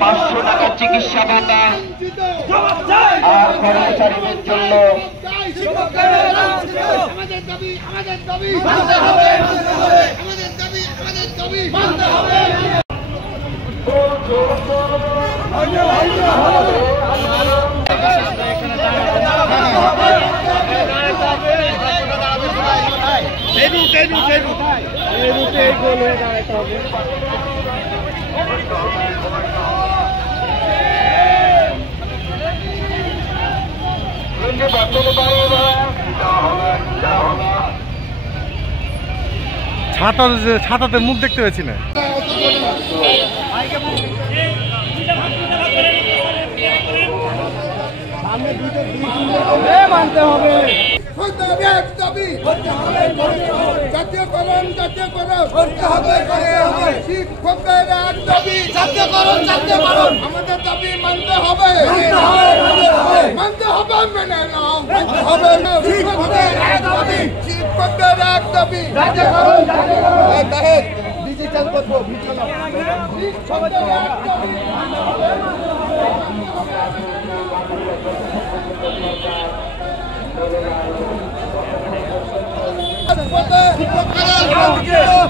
500 টাকা চিকিৎসা ভাতা আর কর্মচারীদের জন্য ছাতাতে মুখ দেখতে পেয়েছি না। মানতে হবে জাতীয়করণ করতে হবে শিক্ষকদের এক দাবি জাতীয়করণ আমাদের দাবি মানতে হবে মেনে নাও মানতে হবে শিক্ষকদের এক দাবি ডিজিটাল করবো শিক্ষকদের এক দাবি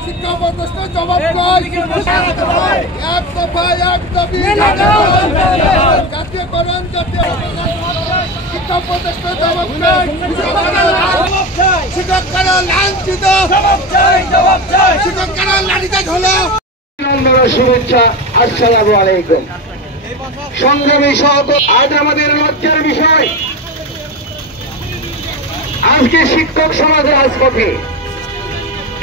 শিক্ষা প্রতিষ্ঠা জবাব চাই এক দফায় এক দাবি জাতীয়করণ শিক্ষা প্রতিষ্ঠা জবাব চাই শিক্ষকরা লাঞ্ছিত শিক্ষকরা লাঠিতে ঝোলো। শুভেচ্ছা, আসসালামু আলাইকুম। সংগ্রামী সহযোগী, আজ আমাদের লজ্জার বিষয় আজকে শিক্ষক সমাজ রাজপথে।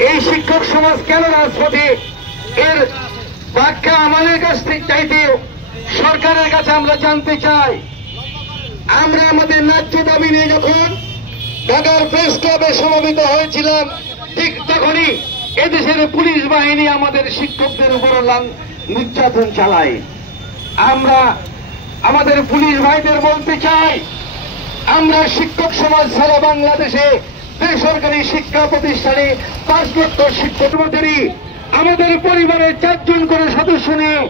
এই শিক্ষক সমাজ কেন রাজপথে এর ব্যাখ্যা আমাদের কাছ থেকে চাইতে সরকারের কাছে আমরা জানতে চাই। আমরা আমাদের ন্যায্য দাবি নিয়ে যখন ঢাকার প্রেস ক্লাবে সমবেত হয়েছিলাম, ঠিক তখনই এদেশের পুলিশ বাহিনী আমাদের শিক্ষকদের উপর নির্যাতন চালায়। আমরা আমাদের পুলিশ ভাইদের বলতে চাই, আমরা শিক্ষক সমাজ সারা বাংলাদেশে বেসরকারি শিক্ষা প্রতিষ্ঠানে 5 লক্ষ শিক্ষকদেরই আমাদের পরিবারের 4 জন করে সদস্য নিয়ে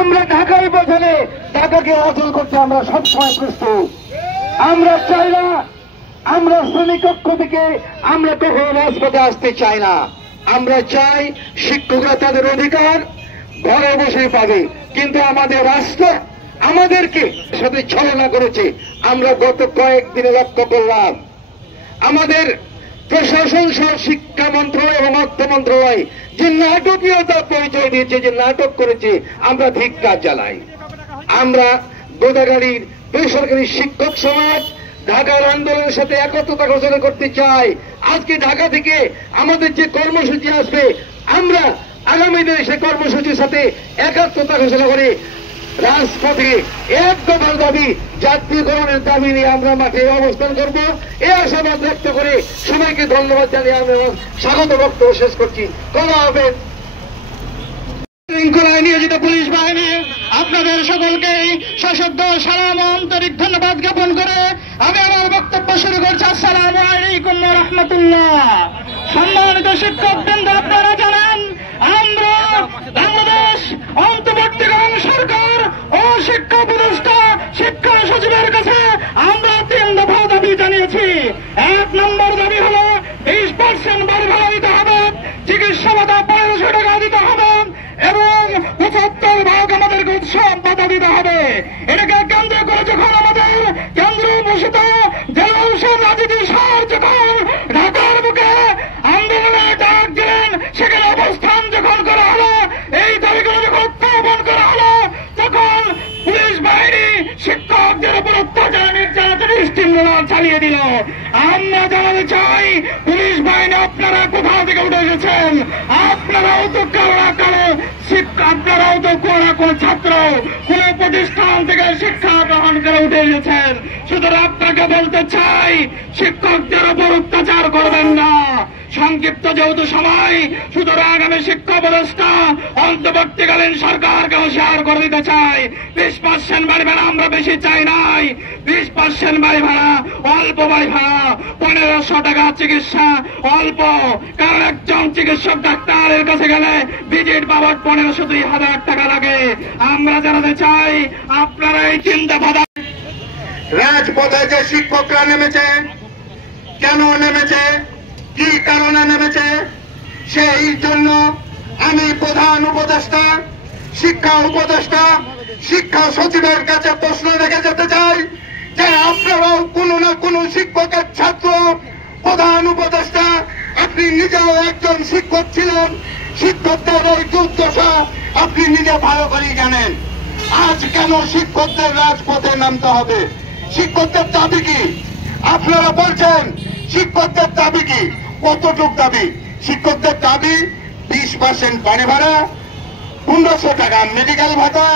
আমরা ঢাকায় বসালে ঢাকাকে অচল করতে আমরা সবসময় প্রস্তুত। আমরা চাই না, আমরা শ্রেণীকক্ষ থেকে আমরা কখনো রাজপথে আসতে চাই না। আমরা চাই শিক্ষকরা তাদের অধিকার ঘরে বসে পাবে, কিন্তু আমাদের রাষ্ট্র আমাদেরকে সাথে ছলনা করেছে। আমরা গত কয়েকদিনে লক্ষ্য করলাম আমাদের প্রশাসন সহ শিক্ষা মন্ত্রণালয় এবং অর্থ মন্ত্রণালয় যে নাটকীয়তার পরিচয় দিয়েছে, যে নাটক করেছে, আমরা ধিক্কার জানাই। আমরা গোদাগাড়ির বেসরকারি শিক্ষক সমাজ ঢাকার আন্দোলনের সাথে একত্রতা ঘোষণা করতে চাই। আজকে ঢাকা থেকে আমাদের যে কর্মসূচি আসবে, আমরা আগামী দিনে সেই কর্মসূচির সাথে একাত্মতা ঘোষণা করে রাজপথে এক দফার দাবি জাতীয়করণের দাবি নিয়ে আমরা মাঠে অবস্থান করব। এই আশাবাদ ব্যক্ত করে সবাইকে ধন্যবাদ জানিয়ে আমি স্বাগত বক্তব্য শেষ করছি। কথা হবে। শৃঙ্খলায় নিয়োজিত পুলিশ বাহিনী আপনাদের সকলকে সশব্দ সালাম ও আন্তরিক ধন্যবাদ জ্ঞাপন করে আমি আমার বক্তব্য শুরু করছি। আসসালামু আলাইকুম ওয়া রাহমাতুল্লাহ। সম্মানিত শিক্ষকবৃন্দ, আপনারা জানেন আমরা বাংলাদেশ অন্তর্বর্তীকালীন সরকার ও শিক্ষা উপদেষ্টা শিক্ষা সচিবের কাছে আমরা 3 দফা দাবি জানিয়েছি। 1 নম্বর দাবি হলো 20% বাড়ি ভাড়া দিতে হবে, চিকিৎসা ভাতা 1500 টাকা দিতে হবে এবং 75% আমাদেরকে উৎসব ভাতা দিতে হবে। এটাকে কেন্দ্র করে যখন আমাদের কেন্দ্র ঘোষিত জেলা রাজনীতি সার যখন ঢাকার বুকে আন্দোলনে ডাক দিলেন, সেখানে অবস্থান যখন করা হলো, এই দাবিগুলো যখন উত্থাপন করা হলো, তখন পুলিশ বাহিনী শিক্ষকদের উপর অত্যাচার নির্যাতন স্টিমুলা চালিয়ে দিল। আমরা জানাতে চাই, পুলিশ বাহিনী আপনারা কোথা থেকে উঠে এসেছেন? আপনারাও তো কারো না কারো শিক্ষা, আপনারাও তো কোন ছাত্র, কোন প্রতিষ্ঠান থেকে শিক্ষা গ্রহণ করে উঠে এসেছেন। সুতরাং আপনাকে বলতে চাই, শিক্ষকদের উপর অত্যাচার করবেন না। সংক্ষিপ্ত যেহেতু সময়, সুতরাং আমি শিক্ষা উপদেষ্টা অন্তর্বর্তীকালীন সরকারকে হুঁশিয়ার করে দিতে চাই, 20% বাড়ি ভাড়া আমরা বেশি চাই নাই। 20% বাড়ি ভাড়া, অল্প বাড়ি ভাড়া, 1500 টাকা চিকিৎসা, অল্প, কারণ একজন চিকিৎসক ডাক্তারের কাছে গেলে ভিজিট বাবদ 15-20 টাকা লাগে। আমরা জানাতে চাই আপনারা এই চিন্তা ভাবনা। রাজপথে যে শিক্ষকরা নেমেছে, কেন নেমেছে, কি কারণে নেমেছে, সেই জন্য আমি প্রধান উপদেষ্টা, শিক্ষা উপদেষ্টা, শিক্ষা সচিবের কাছে প্রশ্ন রেখে যেতে চাই যে আপনারাও কোনো না কোনো শিক্ষকের ছাত্র। প্রধান উপদেষ্টা, আপনি নিজেও একজন শিক্ষক ছিলেন, শিক্ষকদের এই দুর্দশা আপনি নিজে ভালো করেই জানেন। আজ কেন শিক্ষকদের রাজপথে নামতে হবে? শিক্ষকদের দাবি কি? আপনারা বলছেন শিক্ষকদের দাবি কি? কতটুক দাবি? শিক্ষকদের দাবি 20% বাড়ি ভাড়া, 1500 টাকা মেডিকেল ভাতা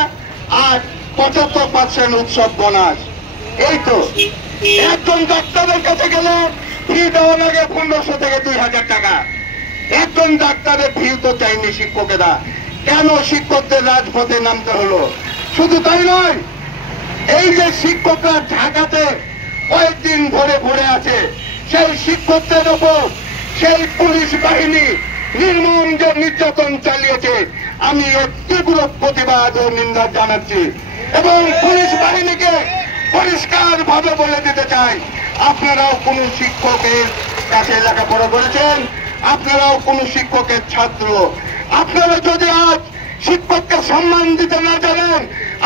আর 75% উৎসব বোনাস। এই তো একজন ডাক্তারের কাছে গেলে ফি দেওয়া লাগে 1500 থেকে 2000 টাকা। একজন ডাক্তারের ফি তো চাইনি শিক্ষকেরা। কেন শিক্ষকদের রাজপথে নামতে হলো? শুধু তাই নয়, এই যে শিক্ষকরা ঢাকাতে কয়েকদিন ধরে পড়ে আছে, সেই শিক্ষকদের ওপর সেই পুলিশ বাহিনী নির্মম যে নির্যাতন চালিয়েছে, আমি এর তীব্র প্রতিবাদ ও নিন্দা জানাচ্ছি এবং পুলিশ বাহিনীকে পরিষ্কার ভাবে বলে দিতে চাই, আপনারাও কোন শিক্ষকের কাছে লেখাপড়া করেছেন, আপনারাও কোন শিক্ষকের ছাত্র। আপনারা যদি আজ শিক্ষককে সম্মান দিতে না জানেন,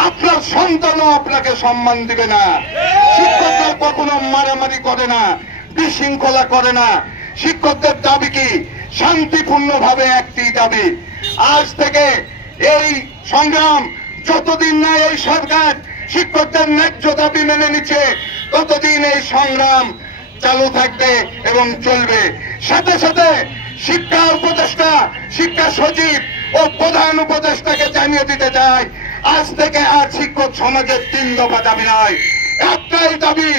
আপনার সন্তানও আপনাকে সম্মান দিবে না। শিক্ষকরা কখনো মারামারি করে না, বিশৃঙ্খলা করে না। শিক্ষকদের দাবি কি? শান্তিপূর্ণভাবে একটি দাবি। আজ থেকে এই সংগ্রাম যতদিন না এই সরকার শিক্ষকদের ন্যায্য দাবি মেনে নিচ্ছে, ততদিন এই সংগ্রাম চালু থাকবে এবং চলবে। সাথে সাথে শিক্ষা উপদেষ্টা, শিক্ষা সচিব ও প্রধান উপদেষ্টাকে জানিয়ে দিতে চাই, আজ থেকে আর শিক্ষক সমাজের 3 দফা দাবি নয়, একটাই দাবি,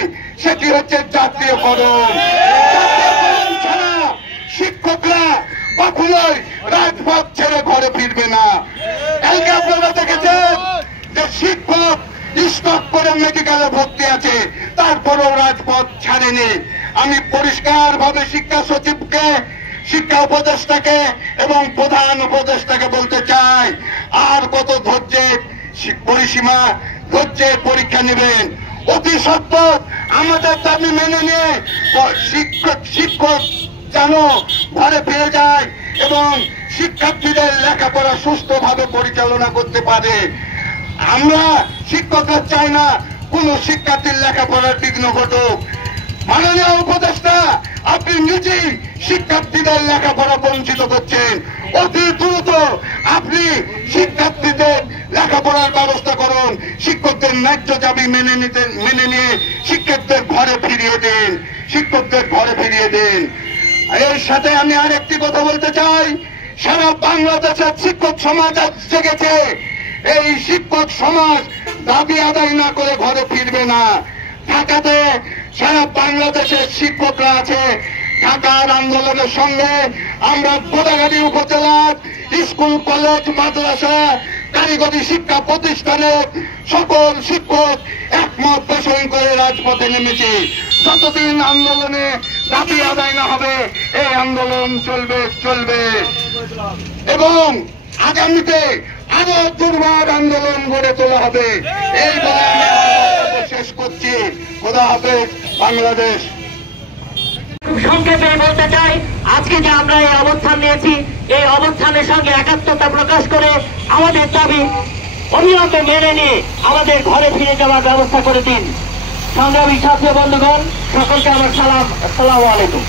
সেটি হচ্ছে জাতীয়করণ। জাতীয়করণ ছাড়া শিক্ষকরা কখনোই রাজপথ ছেড়ে ঘরে ফিরবে না। কালকে আপনারা দেখেছেন যে শিক্ষক স্টক করে মেডিকেলে ভর্তি আছে, তারপরেও রাজপথ ছাড়েনি। আমি পরিষ্কার ভাবে শিক্ষা সচিবকে, শিক্ষা উপদেষ্টাকে এবং প্রধান উপদেষ্টাকে বলতে চাই, আর কত ধৈর্যের পরিসীমা, ধৈর্যের পরীক্ষা নেবেন? অতি সত্বর আমাদের দাবি মেনে নিয়ে শিক্ষক যেন ঘরে ফিরে যায় এবং শিক্ষার্থীদের লেখাপড়া সুস্থভাবে পরিচালনা করতে পারে। আমরা শিক্ষকরা চাই না কোন শিক্ষার্থীর লেখাপড়ার বিঘ্ন ঘটুক। মাননীয় উপদেষ্টা, আপনি নিজেই শিক্ষার্থীদের লেখাপড়া বঞ্চিত করছেন। অতি দ্রুত আপনি শিক্ষার্থীদের লেখাপড়ার ব্যবস্থা করুন, শিক্ষকদের ন্যায্য দাবি মেনে নিয়ে শিক্ষকদের ঘরে ফিরিয়ে দিন, শিক্ষকদের ঘরে ফিরিয়ে দিন। এর সাথে আমি আরেকটি কথা বলতে চাই, সারা বাংলাদেশের শিক্ষক সমাজ আজ জেগেছে। এই শিক্ষক সমাজ দাবি আদায় না করে ঘরে ফিরবে না। ঢাকাতে সারা বাংলাদেশের শিক্ষকরা আছে। ঢাকার আন্দোলনের সঙ্গে আমরা গোদাগাড়ি উপজেলার স্কুল, কলেজ, মাদ্রাসা, কারিগরি শিক্ষা প্রতিষ্ঠানের সকল শিক্ষক একমত পোষণ করে রাজপথে নেমেছে। যতদিন আন্দোলনে দাবি আদায় না হবে, এই আন্দোলন চলবে এবং আগামীতে আরো দুর্বার আন্দোলন গড়ে তোলা হবে। এই বলে আমি শেষ করছি। খোদা হাফেজ। বাংলাদেশ। খুব সংক্ষেপে বলতে চাই, আজকে যে আমরা এই অবস্থান নিয়েছি, এই অবস্থানের সঙ্গে একাত্মতা প্রকাশ করে আমাদের দাবি অবিরত মেনে নিয়ে আমাদের ঘরে ফিরে যাওয়ার ব্যবস্থা করে দিন। সংগ্রামী ছাত্র বন্ধুগণ, সকলকে আমার সালাম। আসসালামু আলাইকুম।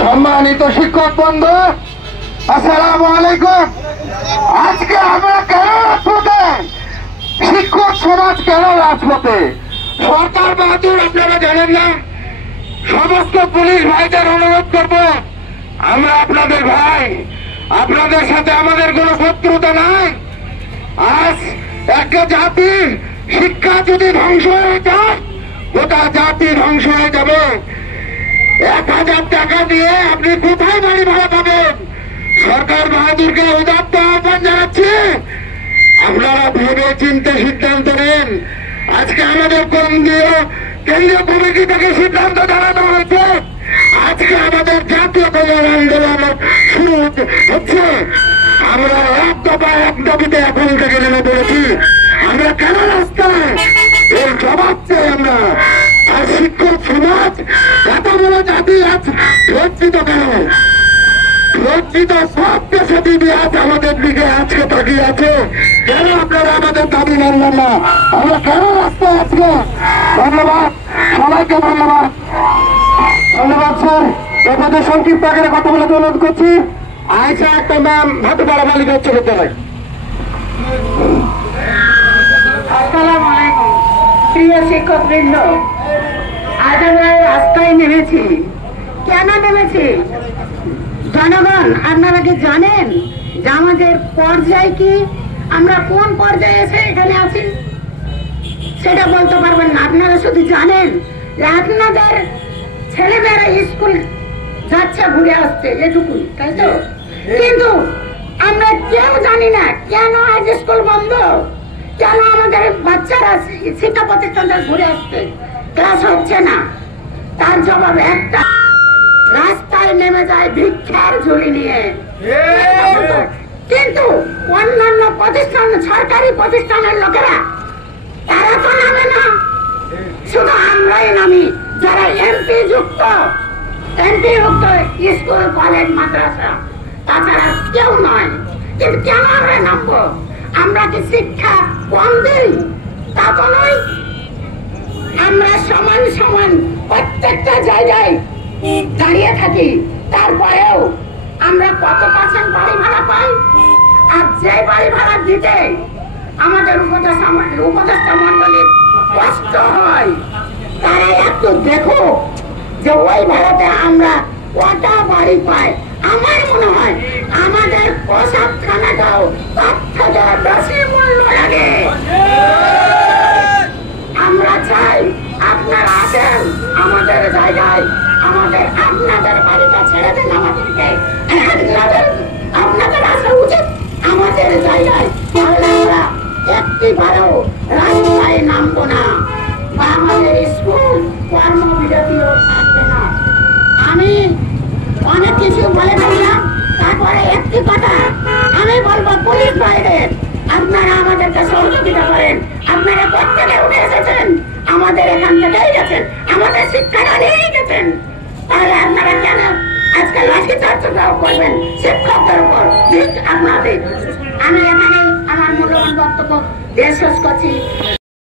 সম্মানিত শিক্ষক বন্ধু, আসসালামু আলাইকুম। আজকে আমরা কেন রাজপথে? শিক্ষক সমাজ কেন রাজপথে? সরকার বাহাদুর আপনারা জানেন না? সমস্ত পুলিশ ভাইদের অনুরোধ করব, আমরা আপনাদের ভাই, আপনাদের সাথে আমাদের কোনো শত্রুতা নাই। আজ একটা জাতির শিক্ষা যদি ধ্বংস হয়ে যায়, গোটা জাতি ধ্বংস হয়ে যাবে। 1000 টাকা দিয়ে আপনি কোথায় বাড়ি ভাড়া পাবেন? সরকার বাহাদুরকে উদাত্ত আহ্বান জানাচ্ছি, আপনারা ভেবে চিন্তে সিদ্ধান্ত নেন। আজকে আমাদের কর্মীরা কেন্দ্রীয় কমিটি থেকে সিদ্ধান্ত জানানো হয়েছে আজকে আমাদের জাতীয় কল্যাণ আন্দোলন শুরু হচ্ছে। আমরা এক দফা এক দাবিতে এখন থেকে নেমে পড়েছি। আমরা কেন রাস্তায় এর জবাব চাই আমরা। আর শিক্ষক সমাজ এত বড় জাতি আজ লজ্জিত কেন? লজ্জিত সব দেশে দিদি আজ আমাদের দিকে আজকে তাকিয়ে আছে। কেন আপনারা আমাদের দাবি মানলেন না? আমরা কেন রাস্তায় আজকে? ধন্যবাদ সবাইকে, ধন্যবাদ। ধন্যবাদ স্যার। এবারে সংক্ষিপ্ত আকারে কথা বলে অনুরোধ করছি আয়সা একটা ম্যাম ভাটুপাড়া মালিক উচ্চ বিদ্যালয়। আসসালামু আলাইকুম প্রিয় শিক্ষকবৃন্দ, আজ আমরা রাস্তায় নেমেছি। কেন নেমেছি? জনগণ আপনারা কি জানেন যে আমাদের পর্যায় কি? আমরা কোন পর্যায়ে এসে এখানে আছি সেটা বলতে পারবেন না। আপনারা শুধু জানেন যে আপনাদের ছেলেমেয়েরা স্কুল যাচ্ছে, ঘুরে আসছে, এটুকুই, তাই তো? কিন্তু আমরা কেউ জানি না কেন আজ স্কুল বন্ধ, কেন আমাদের বাচ্চারা শিক্ষা প্রতিষ্ঠান ঘুরে আসছে, ক্লাস হচ্ছে না। তার জবাব একটা, রাস্তায় নেমে যায় ভিক্ষার ঝুলি নিয়ে। কিন্তু অন্যান্য প্রতিষ্ঠান, সরকারি প্রতিষ্ঠানের লোকেরা তারা তো নামে না, শুধু আমরাই নামি যারা এমপি যুক্ত স্কুল, কলেজ, মাদ্রাসা, তাছাড়া কেউ নয়। কিন্তু কেন আমরা নামবো? আমরা কি শিক্ষা কম দিই? তা তো নয়। আমরা সমান সমান প্রত্যেকটা জায়গায় দাঁড়িয়ে থাকি, তারপরেও আমরা কত পার্সেন্ট বাড়ি ভাড়া পাই? আর যে বাড়ি ভাড়া দিতে আমাদের উপদেষ্টা মন্ডলীর কষ্ট হয়, তারা একটু দেখো যে ওই ভাড়াতে আমরা কটা বাড়ি পাই। আমার মনে হয় আমাদের পোশাকখানাটাও তার থেকে বেশি মূল্য লাগে। আমরা চাই আপনারা আসেন আমাদের জায়গায়, আপনাদের বাড়িটা ছেড়ে দেন আমাদেরকে। আপনাদের আসা উচিত আমাদের জায়গায়। তাহলে আমরা একটিবারও রাস্তায় নামবো না বা আমাদের স্কুল কর্মবিরতিও থাকবে না। আমি অনেক কিছু বলে ফেললাম, তারপরে একটি কথা আমি বলবো, পুলিশ ভাইদের আপনারা আমাদেরকে সহযোগিতা করেন। আপনারা প্রত্যেকে উঠে এসেছেন, আমাদের এখান থেকেই গেছেন, আমাদের শিক্ষাটা নিয়েই গেছেন। তাহলে আপনারা কেন আজকে লাঠি চার্চটাও করবেন শিক্ষকদের উপর? আপনাদের আমি এখানে আমার মূল্যবান বক্তব্য শেষ করছি।